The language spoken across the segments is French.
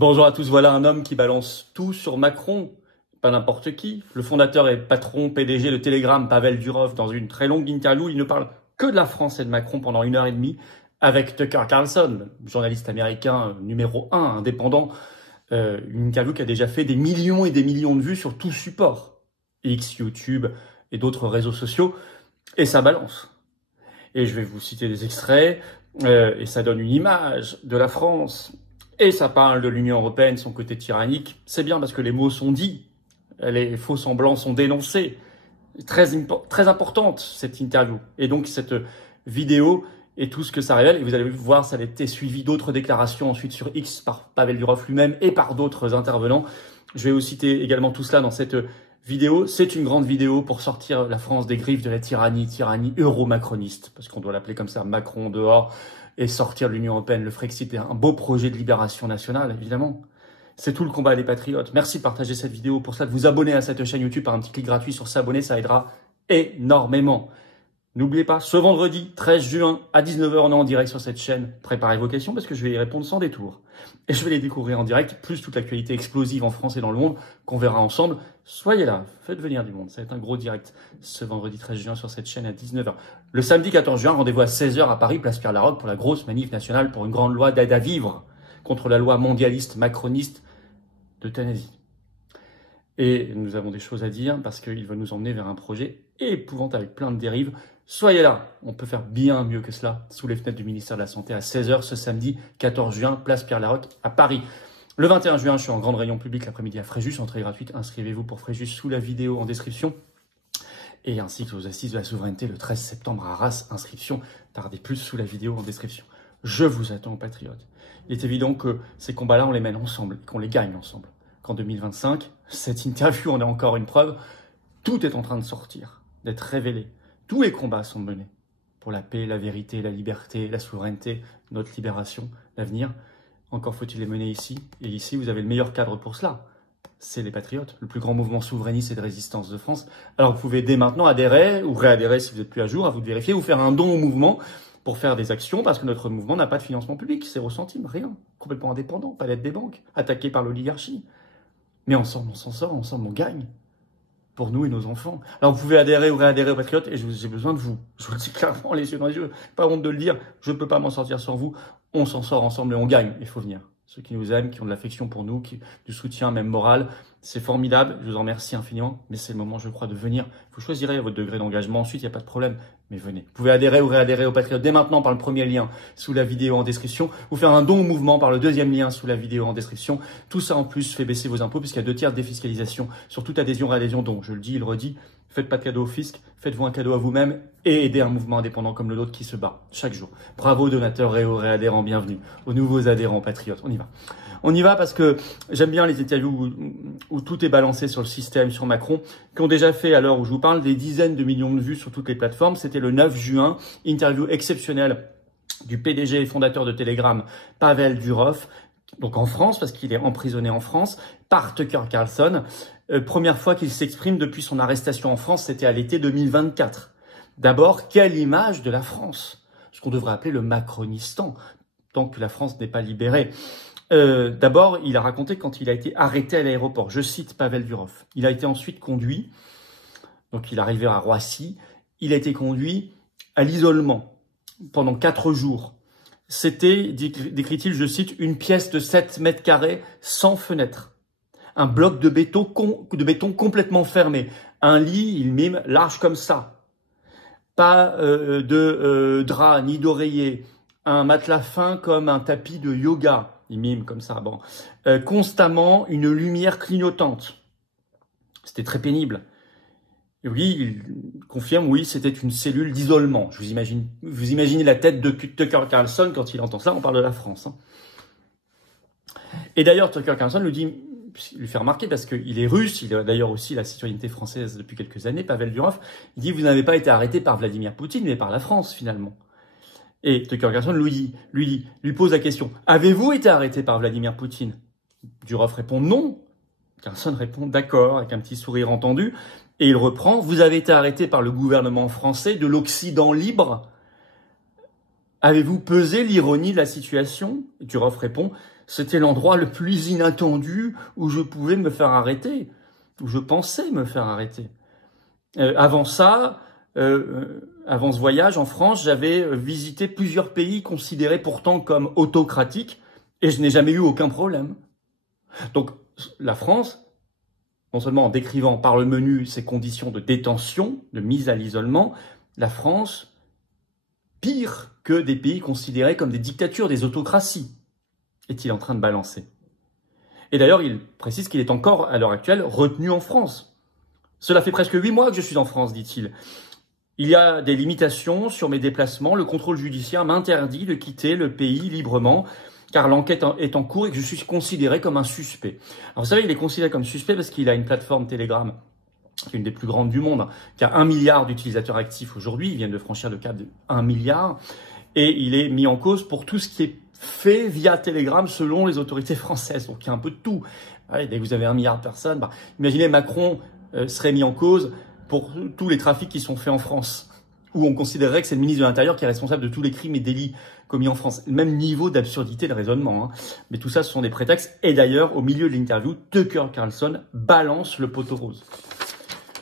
Bonjour à tous, voilà un homme qui balance tout sur Macron, pas n'importe qui. Le fondateur et patron PDG de Telegram, Pavel Durov, dans une très longue interview, il ne parle que de la France et de Macron pendant 1 heure et demie avec Tucker Carlson, journaliste américain numéro 1, indépendant. Une interview qui a déjà fait des millions et des millions de vues sur tout support, X, YouTube et d'autres réseaux sociaux, et ça balance. Et je vais vous citer des extraits, et ça donne une image de la France. Et ça parle de l'Union européenne, son côté tyrannique. C'est bien parce que les mots sont dits, les faux semblants sont dénoncés. Très importante cette interview. Et donc cette vidéo et tout ce que ça révèle. Et vous allez voir, ça a été suivi d'autres déclarations ensuite sur X par Pavel Durov lui-même et par d'autres intervenants. Je vais vous citer également tout cela dans cette vidéo. C'est une grande vidéo pour sortir la France des griffes de la tyrannie euro-macroniste, parce qu'on doit l'appeler comme ça, Macron dehors, et sortir de l'Union européenne. Le Frexit est un beau projet de libération nationale, évidemment. C'est tout le combat des patriotes. Merci de partager cette vidéo. Pour ça, de vous abonner à cette chaîne YouTube par un petit clic gratuit sur s'abonner, ça aidera énormément. N'oubliez pas, ce vendredi 13 juin à 19 h, on est en direct sur cette chaîne. Préparez vos questions parce que je vais y répondre sans détour. Et je vais les découvrir en direct, plus toute l'actualité explosive en France et dans le monde qu'on verra ensemble. Soyez là, faites venir du monde. Ça va être un gros direct ce vendredi 13 juin sur cette chaîne à 19 h. Le samedi 14 juin, rendez-vous à 16 h à Paris, place Pierre-Laroque, pour la grosse manif nationale pour une grande loi d'aide à vivre contre la loi mondialiste, macroniste d'euthanasie. Et nous avons des choses à dire parce qu'il veut nous emmener vers un projet épouvantable avec plein de dérives. Soyez là, on peut faire bien mieux que cela sous les fenêtres du ministère de la Santé à 16 h ce samedi 14 juin, place Pierre-Laroque à Paris. Le 21 juin, je suis en grande réunion publique l'après-midi à Fréjus, entrée gratuite. Inscrivez-vous pour Fréjus sous la vidéo en description. Et ainsi que aux Assises de la Souveraineté le 13 septembre à Arras, inscription, tardez plus sous la vidéo en description. Je vous attends, patriotes. Il est évident que ces combats-là, on les mène ensemble, qu'on les gagne ensemble. Qu'en 2025, cette interview en est encore une preuve, tout est en train de sortir, d'être révélé. Tous les combats sont menés pour la paix, la vérité, la liberté, la souveraineté, notre libération, l'avenir. Encore faut-il les mener ici. Et ici, vous avez le meilleur cadre pour cela. C'est les Patriotes, le plus grand mouvement souverainiste et de résistance de France. Alors vous pouvez dès maintenant adhérer ou réadhérer si vous n'êtes plus à jour, à vous de vérifier, ou faire un don au mouvement pour faire des actions, parce que notre mouvement n'a pas de financement public, 0 centime, rien, complètement indépendant, pas d'aide des banques, attaqué par l'oligarchie. Mais ensemble, on s'en sort, ensemble, on gagne. Pour nous et nos enfants. Alors vous pouvez adhérer ou réadhérer aux Patriotes et j'ai besoin de vous. Je vous le dis clairement, les yeux dans les yeux. Pas honte de le dire, je ne peux pas m'en sortir sans vous. On s'en sort ensemble et on gagne. Il faut venir. Ceux qui nous aiment, qui ont de l'affection pour nous, du soutien même moral, c'est formidable. Je vous en remercie infiniment. Mais c'est le moment, je crois, de venir. Vous choisirez votre degré d'engagement. Ensuite, il n'y a pas de problème. Mais venez. Vous pouvez adhérer ou réadhérer aux Patriotes dès maintenant par le premier lien sous la vidéo en description, ou faire un don au mouvement par le deuxième lien sous la vidéo en description. Tout ça en plus fait baisser vos impôts puisqu'il y a 2 tiers de défiscalisation sur toute adhésion-réadhésion. Donc, je le dis, il redit, faites pas de cadeau au fisc, faites-vous un cadeau à vous-même et aidez un mouvement indépendant comme le nôtre qui se bat chaque jour. Bravo donateurs et aux réadhérents, bienvenue. Aux nouveaux adhérents patriotes, on y va. On y va parce que j'aime bien les interviews où tout est balancé sur le système, sur Macron, qui ont déjà fait, à l'heure où je vous parle, des dizaines de millions de vues sur toutes les plateformes. C'était le 9 juin, interview exceptionnelle du PDG et fondateur de Telegram, Pavel Durov, donc en France, parce qu'il est emprisonné en France, par Tucker Carlson. Première fois qu'il s'exprime depuis son arrestation en France, c'était à l'été 2024. D'abord, quelle image de la France, ce qu'on devrait appeler le Macronistan, tant que la France n'est pas libérée. D'abord, il a raconté quand il a été arrêté à l'aéroport. Je cite Pavel Durov. Il a été ensuite conduit, donc il est arrivé à Roissy, il a été conduit à l'isolement pendant 4 jours. C'était, décrit-il, je cite, une pièce de 7 mètres carrés sans fenêtre. Un bloc de béton complètement fermé. Un lit, il mime, large comme ça. Pas de drap ni d'oreiller. Un matelas fin comme un tapis de yoga. Il mime comme ça. Bon. Constamment une lumière clignotante. C'était très pénible. Et oui, il confirme, oui, c'était une cellule d'isolement. Vous imaginez la tête de Tucker Carlson quand il entend ça, on parle de la France. Hein. Et d'ailleurs, Tucker Carlson lui fait remarquer, parce qu'il est russe, il a d'ailleurs aussi la citoyenneté française depuis quelques années, Pavel Durov, il dit, vous n'avez pas été arrêté par Vladimir Poutine, mais par la France, finalement. Et Tucker Carlson lui pose la question, avez-vous été arrêté par Vladimir Poutine? Durov répond non. Carlson répond d'accord, avec un petit sourire entendu. Et il reprend, vous avez été arrêté par le gouvernement français de l'Occident libre. Avez-vous pesé l'ironie de la situation? Durov répond, C'était l'endroit le plus inattendu où je pouvais me faire arrêter, où je pensais me faire arrêter. Avant ça, avant ce voyage en France, j'avais visité plusieurs pays considérés pourtant comme autocratiques et je n'ai jamais eu aucun problème. Donc la France, non seulement en décrivant par le menu ses conditions de détention, de mise à l'isolement, la France, pire que des pays considérés comme des dictatures, des autocraties, est-il en train de balancer. Et d'ailleurs, il précise qu'il est encore, à l'heure actuelle, retenu en France. Cela fait presque 8 mois que je suis en France, dit-il. Il y a des limitations sur mes déplacements. Le contrôle judiciaire m'interdit de quitter le pays librement, car l'enquête est en cours et que je suis considéré comme un suspect. Alors vous savez, il est considéré comme suspect parce qu'il a une plateforme Telegram, qui est une des plus grandes du monde, qui a 1 milliard d'utilisateurs actifs aujourd'hui. Ils viennent de franchir le cap de 1 milliard. Et il est mis en cause pour tout ce qui est fait via Telegram selon les autorités françaises. Donc il y a un peu de tout. Ouais, dès que vous avez 1 milliard de personnes, imaginez Macron serait mis en cause pour tous les trafics qui sont faits en France, où on considérerait que c'est le ministre de l'Intérieur qui est responsable de tous les crimes et délits commis en France. Le même niveau d'absurdité de raisonnement. Hein. Mais tout ça, ce sont des prétextes. Et d'ailleurs, au milieu de l'interview, Tucker Carlson balance le poteau rose.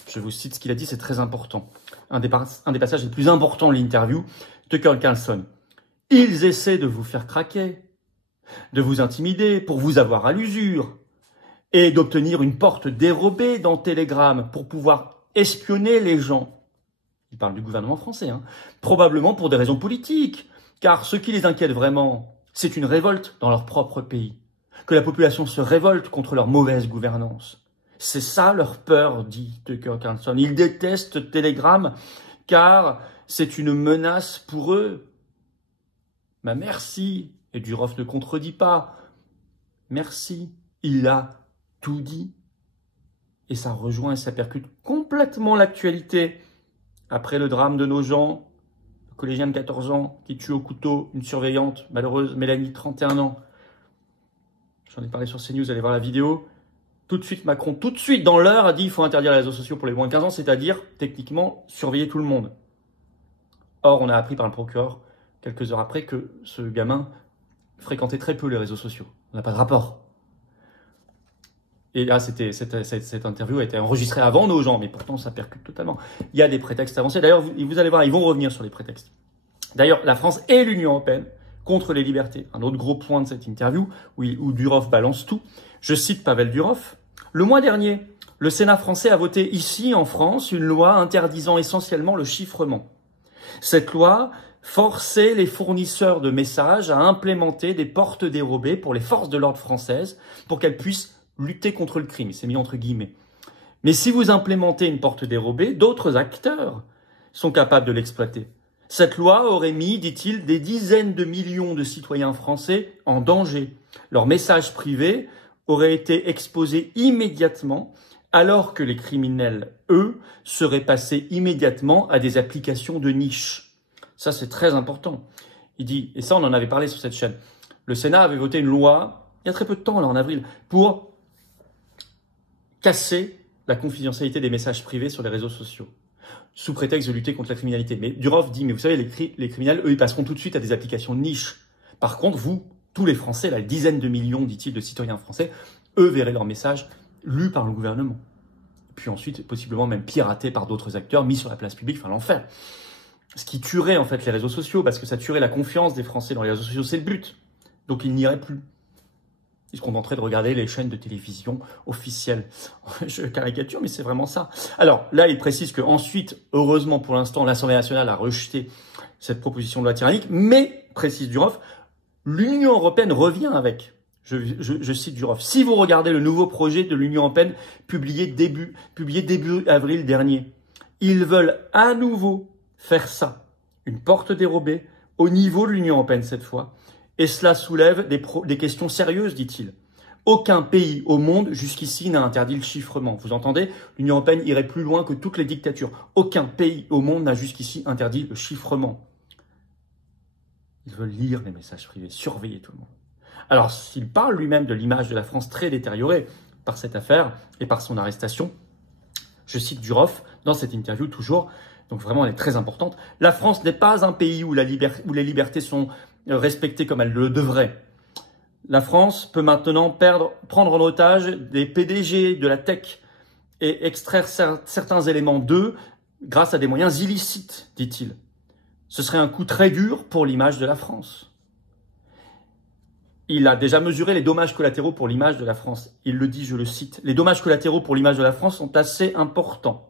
Je vous cite ce qu'il a dit, c'est très important. Un des passages les plus importants de l'interview, Tucker Carlson. Ils essaient de vous faire craquer, de vous intimider pour vous avoir à l'usure et d'obtenir une porte dérobée dans Telegram pour pouvoir espionner les gens. Il parle du gouvernement français, hein. Probablement pour des raisons politiques, car ce qui les inquiète vraiment, c'est une révolte dans leur propre pays, que la population se révolte contre leur mauvaise gouvernance. C'est ça leur peur, dit Tucker Carlson. Ils détestent Telegram car c'est une menace pour eux. Ben merci, et Durov ne contredit pas. Merci, il a tout dit. Et ça rejoint et ça percute complètement l'actualité. Après le drame de nos gens, le collégien de 14 ans qui tue au couteau une surveillante malheureuse, Mélanie, 31 ans. J'en ai parlé sur CNews, allez voir la vidéo. Tout de suite, Macron, tout de suite, dans l'heure, a dit qu'il faut interdire les réseaux sociaux pour les moins de 15 ans, c'est-à-dire, techniquement, surveiller tout le monde. Or, on a appris par le procureur, quelques heures après, que ce gamin fréquentait très peu les réseaux sociaux. On n'a pas de rapport. Et là, cette interview a été enregistrée avant nos gens, mais pourtant, ça percute totalement. Il y a des prétextes avancés. D'ailleurs, vous allez voir, ils vont revenir sur les prétextes. D'ailleurs, la France et l'Union européenne contre les libertés. Un autre gros point de cette interview, où Durov balance tout. Je cite Pavel Durov. Le mois dernier, le Sénat français a voté ici, en France, une loi interdisant essentiellement le chiffrement. Cette loi forçait les fournisseurs de messages à implémenter des portes dérobées pour les forces de l'ordre françaises pour qu'elles puissent lutter contre le crime. C'est mis entre guillemets. Mais si vous implémentez une porte dérobée, d'autres acteurs sont capables de l'exploiter. Cette loi aurait mis, dit-il, des dizaines de millions de citoyens français en danger. Leurs messages privés auraient été exposés immédiatement, alors que les criminels, eux, seraient passés immédiatement à des applications de niche. Ça, c'est très important. Il dit, et ça, on en avait parlé sur cette chaîne, le Sénat avait voté une loi, il y a très peu de temps, là, en avril, pour casser la confidentialité des messages privés sur les réseaux sociaux, sous prétexte de lutter contre la criminalité. Mais Durov dit, mais vous savez, les criminels, eux, ils passeront tout de suite à des applications de niche. Par contre, vous, tous les Français, la dizaine de millions, dit-il, de citoyens français, eux verraient leurs messages lus par le gouvernement. Puis ensuite, possiblement même piratés par d'autres acteurs, mis sur la place publique, enfin l'enfer. Ce qui tuerait en fait les réseaux sociaux, parce que ça tuerait la confiance des Français dans les réseaux sociaux, c'est le but. Donc ils n'iraient plus. Ils se contenteraient de regarder les chaînes de télévision officielles. Je caricature, mais c'est vraiment ça. Alors là, il précise qu'ensuite, heureusement pour l'instant, l'Assemblée nationale a rejeté cette proposition de loi tyrannique, mais, précise Durov, l'Union européenne revient avec. Je cite Durov. Si vous regardez le nouveau projet de l'Union européenne publié début avril dernier, ils veulent à nouveau faire ça. Une porte dérobée au niveau de l'Union européenne cette fois. Et cela soulève des questions sérieuses, dit-il. Aucun pays au monde jusqu'ici n'a interdit le chiffrement. Vous entendez? L'Union européenne irait plus loin que toutes les dictatures. Aucun pays au monde n'a jusqu'ici interdit le chiffrement. Ils veulent lire les messages privés, surveiller tout le monde. Alors, s'il parle lui-même de l'image de la France très détériorée par cette affaire et par son arrestation, je cite Durov dans cette interview toujours, donc vraiment elle est très importante. La France n'est pas un pays où les libertés sont respectées comme elles le devraient. La France peut maintenant prendre en otage des PDG de la tech et extraire certains éléments d'eux grâce à des moyens illicites, dit-il. Ce serait un coup très dur pour l'image de la France. Il a déjà mesuré les dommages collatéraux pour l'image de la France. Il le dit, je le cite, « Les dommages collatéraux pour l'image de la France sont assez importants.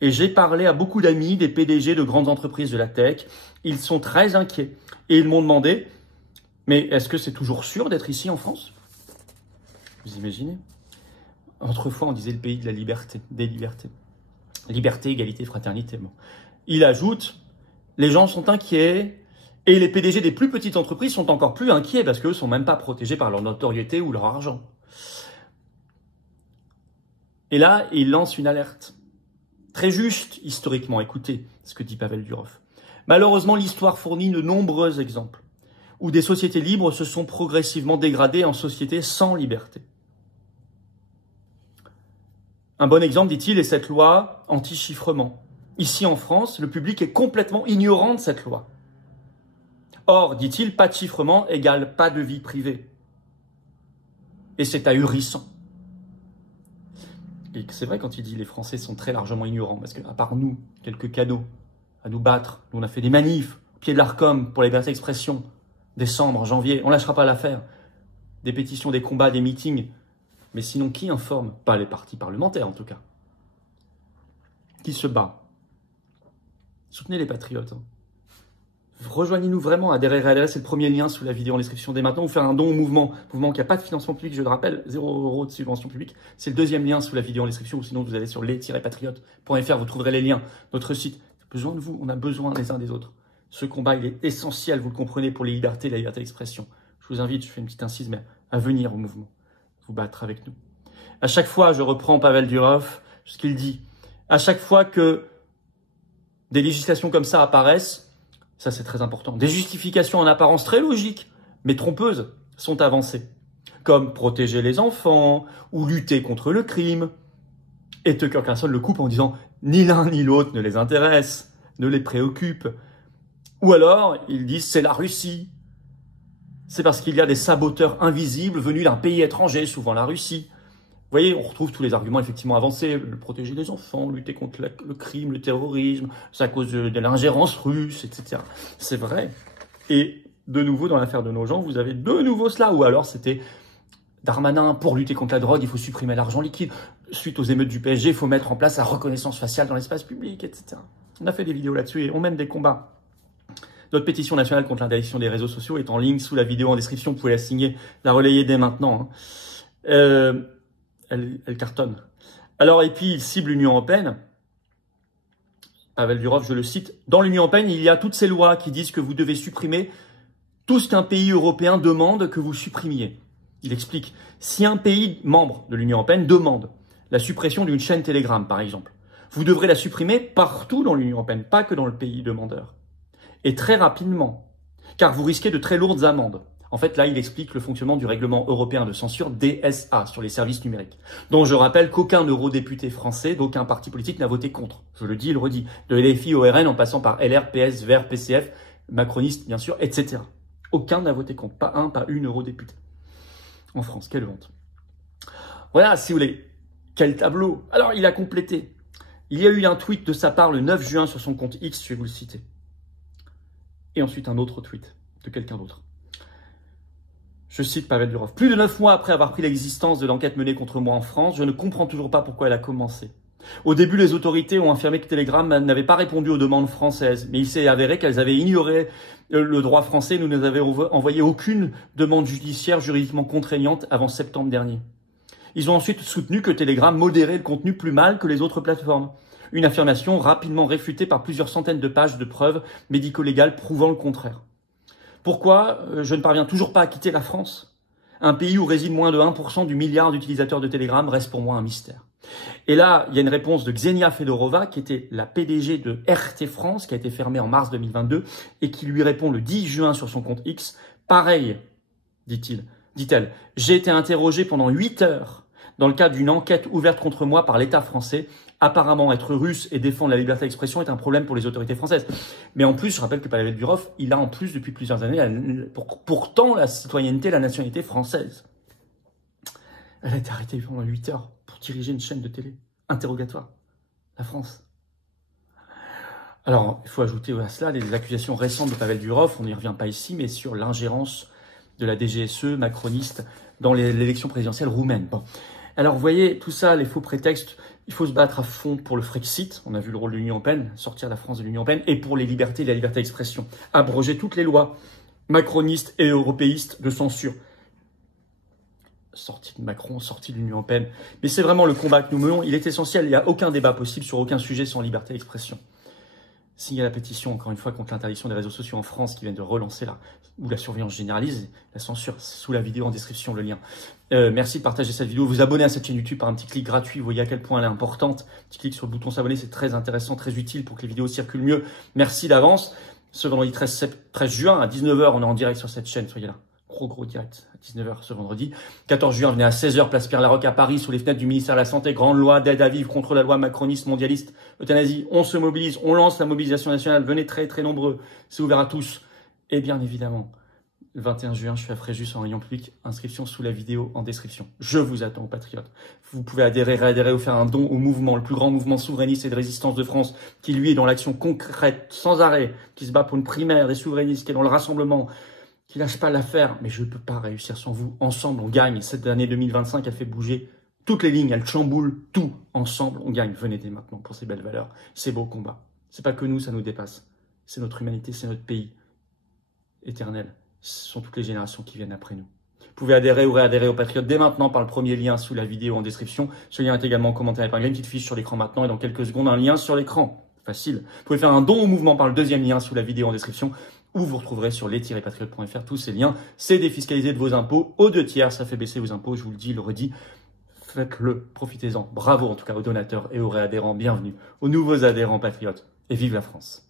Et j'ai parlé à beaucoup d'amis, des PDG de grandes entreprises de la tech. Ils sont très inquiets. Et ils m'ont demandé, mais est-ce que c'est toujours sûr d'être ici en France ?» Vous imaginez? Autrefois, on disait le pays de la liberté, des libertés. Liberté, égalité, fraternité. Bon. Il ajoute, les gens sont inquiets et les PDG des plus petites entreprises sont encore plus inquiets parce qu'eux ne sont même pas protégés par leur notoriété ou leur argent. Et là, il lance une alerte. Très juste, historiquement, écoutez ce que dit Pavel Durov. Malheureusement, l'histoire fournit de nombreux exemples où des sociétés libres se sont progressivement dégradées en sociétés sans liberté. Un bon exemple, dit-il, est cette loi anti-chiffrement. Ici en France, le public est complètement ignorant de cette loi. Or, dit-il, pas de chiffrement égale pas de vie privée. Et c'est ahurissant. Et c'est vrai quand il dit les Français sont très largement ignorants, parce qu'à part nous, quelques cadeaux à nous battre, nous on a fait des manifs au pied de l'Arcom pour la liberté d'expression, décembre, janvier, on ne lâchera pas l'affaire. Des pétitions, des combats, des meetings. Mais sinon, qui informe? Pas les partis parlementaires, en tout cas. Qui se bat? Soutenez les patriotes. Hein. Rejoignez-nous vraiment, adhérez à RLS, c'est le premier lien sous la vidéo en description dès maintenant, ou faire un don au mouvement. Mouvement qui n'a pas de financement public, je le rappelle, 0 € de subvention publique. C'est le deuxième lien sous la vidéo en description, ou sinon vous allez sur les-patriotes.fr, vous trouverez les liens. Notre site, besoin de vous, on a besoin les uns des autres. Ce combat, il est essentiel, vous le comprenez, pour les libertés, la liberté d'expression. Je vous invite, je fais une petite incise, mais à venir au mouvement. Vous battre avec nous. À chaque fois, je reprends Pavel Durov, ce qu'il dit. À chaque fois que des législations comme ça apparaissent, ça c'est très important, des justifications en apparence très logiques, mais trompeuses, sont avancées. Comme protéger les enfants, ou lutter contre le crime. Et Tucker Carlson le coupe en disant « ni l'un ni l'autre ne les intéresse, ne les préoccupe ». Ou alors, ils disent « c'est la Russie ». C'est parce qu'il y a des saboteurs invisibles venus d'un pays étranger, souvent la Russie. Vous voyez, on retrouve tous les arguments effectivement avancés. Protéger les enfants, lutter contre le crime, le terrorisme, c'est à cause de l'ingérence russe, etc. C'est vrai. Et de nouveau, dans l'affaire de Nogent, vous avez de nouveau cela. Ou alors, c'était Darmanin, pour lutter contre la drogue, il faut supprimer l'argent liquide. Suite aux émeutes du PSG, il faut mettre en place la reconnaissance faciale dans l'espace public, etc. On a fait des vidéos là-dessus et on mène des combats. Notre pétition nationale contre l'interdiction des réseaux sociaux est en ligne sous la vidéo en description. Vous pouvez la signer, la relayer dès maintenant. Hein. Elle cartonne. Alors, et puis, il cible l'Union européenne. Pavel Durov, je le cite. Dans l'Union européenne, il y a toutes ces lois qui disent que vous devez supprimer tout ce qu'un pays européen demande que vous supprimiez. Il explique. Si un pays membre de l'Union européenne demande la suppression d'une chaîne Telegram, par exemple, vous devrez la supprimer partout dans l'Union européenne, pas que dans le pays demandeur. Et très rapidement, car vous risquez de très lourdes amendes. En fait, là, il explique le fonctionnement du règlement européen de censure DSA sur les services numériques, dont je rappelle qu'aucun eurodéputé français d'aucun parti politique n'a voté contre. Je le dis et le redis. De LFI au RN en passant par LR, PS, Verts, PCF, macroniste, bien sûr, etc. Aucun n'a voté contre. Pas un, pas une eurodéputée. En France, quelle honte. Voilà, si vous voulez, quel tableau. Alors, il a complété. Il y a eu un tweet de sa part le 9 juin sur son compte X, je vais vous le citer. Et ensuite un autre tweet de quelqu'un d'autre. Je cite Pavel Durov. « Plus de 9 mois après avoir pris l'existence de l'enquête menée contre moi en France, je ne comprends toujours pas pourquoi elle a commencé. Au début, les autorités ont affirmé que Telegram n'avait pas répondu aux demandes françaises, mais il s'est avéré qu'elles avaient ignoré le droit français et nous n'avions envoyé aucune demande judiciaire juridiquement contraignante avant septembre dernier. Ils ont ensuite soutenu que Telegram modérait le contenu plus mal que les autres plateformes. Une affirmation rapidement réfutée par plusieurs centaines de pages de preuves médico-légales prouvant le contraire. Pourquoi je ne parviens toujours pas à quitter la France? Un pays où réside moins de 1% du milliard d'utilisateurs de Telegram reste pour moi un mystère. » Et là, il y a une réponse de Xenia Fedorova, qui était la PDG de RT France, qui a été fermée en mars 2022, et qui lui répond le 10 juin sur son compte X. « Pareil, dit-elle, j'ai été interrogée pendant 8 heures dans le cadre d'une enquête ouverte contre moi par l'État français. Apparemment, être russe et défendre la liberté d'expression est un problème pour les autorités françaises. Mais en plus, je rappelle que Pavel Durov, il a en plus depuis plusieurs années pourtant la citoyenneté, la nationalité française. Elle a été arrêtée pendant 8 heures pour diriger une chaîne de télé. Interrogatoire. La France. Alors, il faut ajouter à cela les accusations récentes de Pavel Durov, on n'y revient pas ici, mais sur l'ingérence de la DGSE macroniste dans l'élection présidentielle roumaine. Bon. Alors, vous voyez, tout ça, les faux prétextes, il faut se battre à fond pour le Frexit, on a vu le rôle de l'Union européenne, sortir la France de l'Union européenne, et pour les libertés et la liberté d'expression. Abroger toutes les lois macronistes et européistes de censure. Sortie de Macron, sortie de l'Union européenne. Mais c'est vraiment le combat que nous menons, il est essentiel, il n'y a aucun débat possible sur aucun sujet sans liberté d'expression. Signez la pétition, encore une fois, contre l'interdiction des réseaux sociaux en France qui viennent de relancer la surveillance généralisée, la censure, sous la vidéo en description, le lien. Merci de partager cette vidéo, vous abonner à cette chaîne YouTube par un petit clic gratuit, vous voyez à quel point elle est importante. Petit clic sur le bouton s'abonner, c'est très intéressant, très utile pour que les vidéos circulent mieux. Merci d'avance. Ce vendredi 13 juin à 19 h, on est en direct sur cette chaîne, soyez là. Gros direct à 19 h ce vendredi. 14 juin, venez à 16 h, place Pierre-Laroque à Paris, sous les fenêtres du ministère de la Santé. Grande loi d'aide à vivre contre la loi macroniste, mondialiste, euthanasie. On se mobilise, on lance la mobilisation nationale. Venez très nombreux, c'est ouvert à tous. Et bien évidemment, le 21 juin, je suis à Fréjus en réunion publique. Inscription sous la vidéo en description. Je vous attends, patriotes. Vous pouvez adhérer, réadhérer ou faire un don au mouvement, le plus grand mouvement souverainiste et de résistance de France, qui lui est dans l'action concrète, sans arrêt, qui se bat pour une primaire des souverainistes, qui est dans le rassemblement, qui lâche pas l'affaire, mais je ne peux pas réussir sans vous. Ensemble, on gagne. Cette année 2025, elle fait bouger toutes les lignes, elle chamboule tout. Ensemble, on gagne. Venez dès maintenant pour ces belles valeurs, ces beaux combats. C'est pas que nous, ça nous dépasse. C'est notre humanité, c'est notre pays éternel. Ce sont toutes les générations qui viennent après nous. Vous pouvez adhérer ou réadhérer aux Patriotes dès maintenant par le premier lien sous la vidéo en description. Ce lien est également en commentaire épinglé, une petite fiche sur l'écran maintenant et dans quelques secondes, un lien sur l'écran. Facile. Vous pouvez faire un don au mouvement par le deuxième lien sous la vidéo en description, où vous retrouverez sur les-patriotes.fr tous ces liens. C'est défiscalisé de vos impôts aux 2/3, ça fait baisser vos impôts, je vous le dis, le redis. Faites-le, profitez-en. Bravo en tout cas aux donateurs et aux réadhérents, bienvenue aux nouveaux adhérents patriotes. Et vive la France!